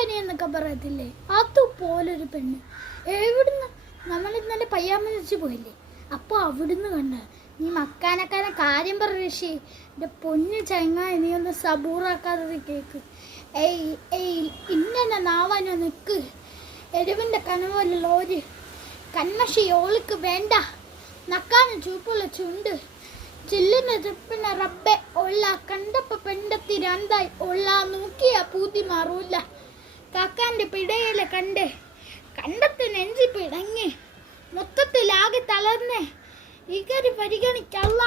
കണ്ടക്കനി എന്നൊക്കെ പറയത്തില്ലേ, അതുപോലൊരു പെണ്ണ്. എവിടുന്ന് നമ്മൾ ഇന്നലെ പയ്യാമ്മ വെച്ച് പോയില്ലേ, അപ്പോൾ അവിടുന്ന് കണ്ട നീ മക്കാനക്കാനെ കാര്യം പറ ഋഷി. എൻ്റെ പൊന്നു ചങ്ങായി, നീ ഒന്ന് സബൂറാക്കാതെ കേക്ക്. ഇന്നെ നാവാനോ നിൽക്ക്. എരിവിൻ്റെ കനവല്ല ഒരു കണ്ണശി ഓൾക്ക് വേണ്ട. നക്കാനും ചൂപ്പുള്ള ചുണ്ട് ചില്ലിന് ചുപ്പിന് റബ്ബെ ഒള്ള കണ്ടപ്പ പെണ്ടത്തി രണ്ടായി ഒള്ള നോക്കിയ പൂതി മാറൂല. കാക്കാൻ്റെ പിടയിലെ കണ്ട് കണ്ടത്ത് നെഞ്ചി പിടങ്ങി മൊത്തത്തിലാകെ തളർന്നേ. ഇക്കരി പരിഗണിക്കല്ല,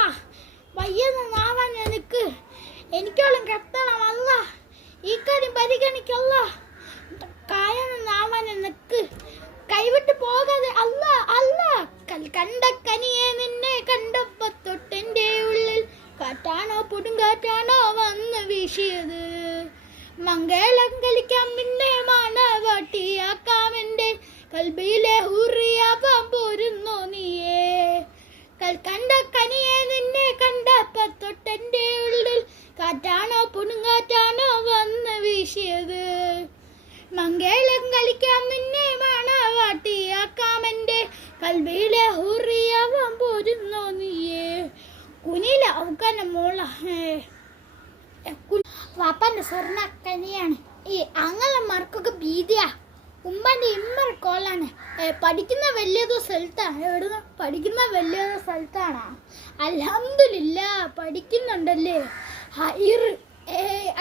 വയ്യെന്ന് നാവാൻ എനിക്ക് എനിക്കോളം കത്തണമല്ല. ഈ കാര്യം പരിഗണിക്കല്ല, കായെന്ന് നാവാൻ എനിക്ക് കൈവിട്ട് പോകാതെ അല്ല അല്ല. കണ്ട കനിയെ നിന്നെ കണ്ടപ്പോ തൊട്ടെൻ്റെ ഉള്ളിൽ കാറ്റാണോ കൊടുങ്കാറ്റാണോ വന്ന് വീശിയത്. മംഗളം കളിക്കാം പിന്നെ മാണവാട്ടിയാക്കാമെൻ്റെ കൽബിയിലെ ഹുറിയാവാൻ പോരുന്നു നീയേ. കണ്ട കനിയെ നിന്നെ കണ്ടപ്പോ തൊട്ടെൻ്റെ ഉള്ളിൽ കാറ്റാണോ കൊടുങ്കാറ്റാണോ വന്ന് വീശിയത്. മംഗളം കളിക്കാം നിന്നെ മാണവാട്ടിയാക്കാമെൻ്റെ കൽബിയിലെ ഹുറിയാവാൻ പോരുന്നു നീയേ. കുനില അവക്കാന മോള വാപ്പാൻ്റെ സ്വർണ്ണ കനിയാണ്. ഈ ആങ്ങളമാർക്കൊക്കെ ഭീതിയാ. ഉമ്മൻ്റെ ഇമ്മർ കോളാണ്. പഠിക്കുന്ന വലിയതോ സ്ഥലത്താണ്. എവിടുന്ന് പഠിക്കുന്ന വലിയതോ സ്ഥലത്താണ്. അൽഹംദുലില്ലാ പഠിക്കുന്നുണ്ടല്ലേ. ഹൈർ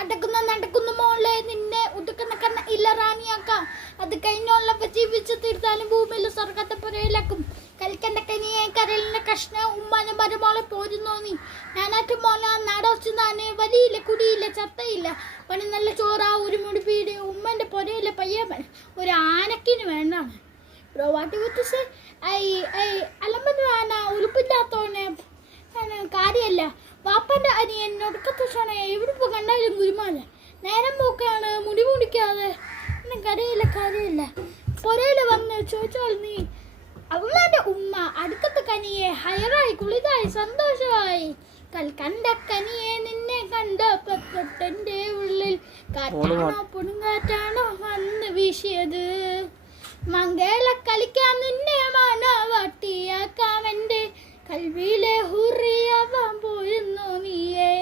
അടക്കുന്ന നടക്കുന്ന മോളെ നിന്നെ ഉടുക്കുന്ന കണ്ണ ഇല്ല റാണിയാക്കാം. അത് കഴിഞ്ഞോളപ്പ ജീവിച്ച് തീർത്താലും ഭൂമിയിൽ സ്വർഗത്തെ പുരയിലാക്കും. കൽക്കണ്ട കനിയെ കരലിന്റെ കഷ്ണ ഉമ്മാനെ മരമോളെ പോരുന്നോ നീ. ഞാനാറ്റ് മോള നാടോച്ചു താനെ വലിയില്ല കുടിയില്ല ചത്തയില്ല. പണി നല്ല ചോറ ഒരു മുടി പീടി ഉമ്മൻ്റെ പുരയിലെ പയ്യപ്പൻ ഒരു ആനക്കിന് വേണ്ടാണ്. Bro what you say? അലമ്പന് വേണ ഉറുപ്പില്ലാത്തോനെ കാര്യമല്ല. വാപ്പൻ്റെ അനിയൻ ഒടുക്കത്തെ ക്ഷണ എവിടെ ഇപ്പോൾ കണ്ടാലും ഗുരുമാല നേരം പോക്കാണ്. മുടി മുടിക്കാതെ കരയില്ല കാര്യമില്ല. പുരയിൽ വന്ന് ചോദിച്ചാൽ നീ അവളുടെ ഉമ്മ അടുക്കത്തെ കനിയെ ഹയറായി കുളിതായി സന്തോഷമായി. കണ്ട കനിയെ നിന്നെ കണ്ടപ്പോ തൊട്ടെൻ്റെ ഉള്ളിൽ കാറ്റാണോ കൊടുങ്കാറ്റാണോ വന്ന് വീശിയത്. മംഗള കളിക്കാം നിന്നെ മാണവാട്ടിയാക്കാം എൻ്റെ കൽവിയിലെ ഹുറിയാവാൻ പോരുന്നു നീയേ.